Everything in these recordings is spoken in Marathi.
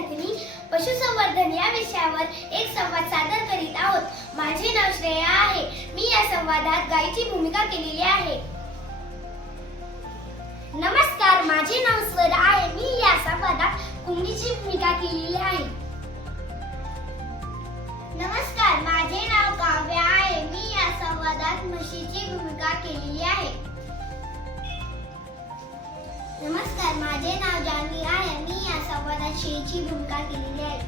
विद्यार्थिनी पशुसंवर्धन या विषयावर एक संवाद सादर करीत आहोत. माझे नाव श्रेया आहे. मी या संवादात गायीची भूमिका केलेली आहे. नमस्कार माझे नाव स्वर आहे. मी या संवादात कुंडीची भूमिका केलेली आहे. नमस्कार माझे नाव काव्य आहे. मी या संवादात म्हशीची भूमिका केलेली आहे. नमस्कार माझे नाव जानवी आहे. मी या संवादात शेची भूमिका केलेली आहे.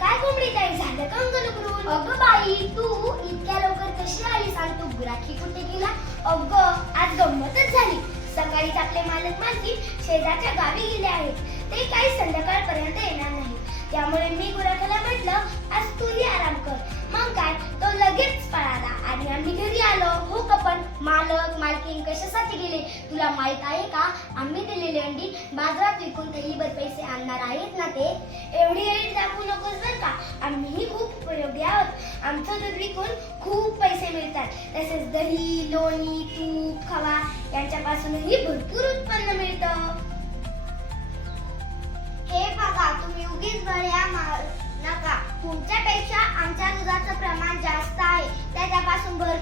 काय कोंबडी काय झालं का अंगण अगं बाई तू इतक्या लवकर कशी आली सांग तू गुराखी कुठे गेला अगं आज गंमतच झाली. सकाळीच आपले मालक मालकी शेजारच्या गावी गेले आहेत. ते काही संध्याकाळपर्यंत येणार नाही त्यामुळे मी गुराखाला म्हटलं आज तूही आराम कर. कशासाठी गेले. तुला माहीत आहे का? आम्ही दिलेली अंडी बाजारात विकून तेही पैसे आणणार आहेत ना ते? एवढी ऐट दाखवू नकोस बरं का? आम्हीही खूप उपयोगी आहोत. आमचं दूध विकून खूप पैसे मिळतात. तसेच दही लोणी तूप खवा यांच्यापासूनही भरपूर उत्पन्न मिळतं. हे बघा तुम्ही उगीच बऱ्या नका. तुमच्यापेक्षा आमच्या दुधाचं प्रमाण जास्त आहे. त्याच्यापासून भर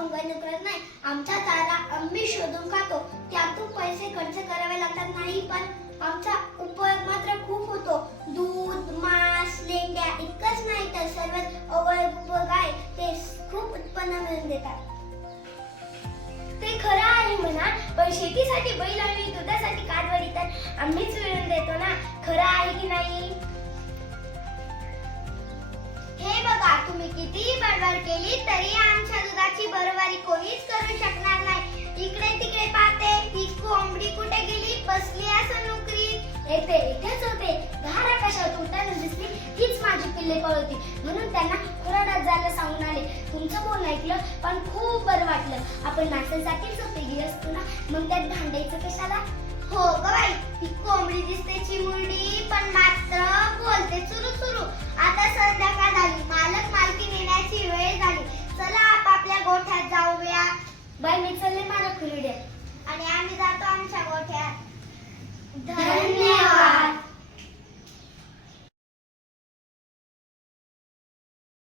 अंग अंगण नाही. आमचा चारा आम्ही शोधून खातो त्यातून पैसे खर्च करावे लागतात. नाही पण आमचा उपयोग मात्र खूप होतो. दूध मांस लेंड्या इतकंच नाही तर सर्वच अवयव आहे. ते खूप उत्पन्न मिळून देतात. ते खरं आहे म्हणा पण शेतीसाठी बैल आणि दुधासाठी काठवडी तर आम्हीच मिळून देतो ना. खरं आहे की नाही? हे बघा तुम्ही कितीही बडबड केली तरी आमच्या म्हणून त्यांना खुराडात जायला सांगून आले. तुमचं बोलणं ऐकलं पण खूप बरं वाटलं. आपण असतो ना मग त्यात भांडायचं कशाला? हो ग बाई ती कोंबडी दिसते पण मात्र बोलते सुरू सुरू आता संध्याकाळ झाली. मालक मालकी नेण्याची वेळ झाली. चला आपापल्या गोठ्यात जाऊया. बाई मी मालक आणि आम्ही जातो आमच्या गोठ्यात. धन्यवाद.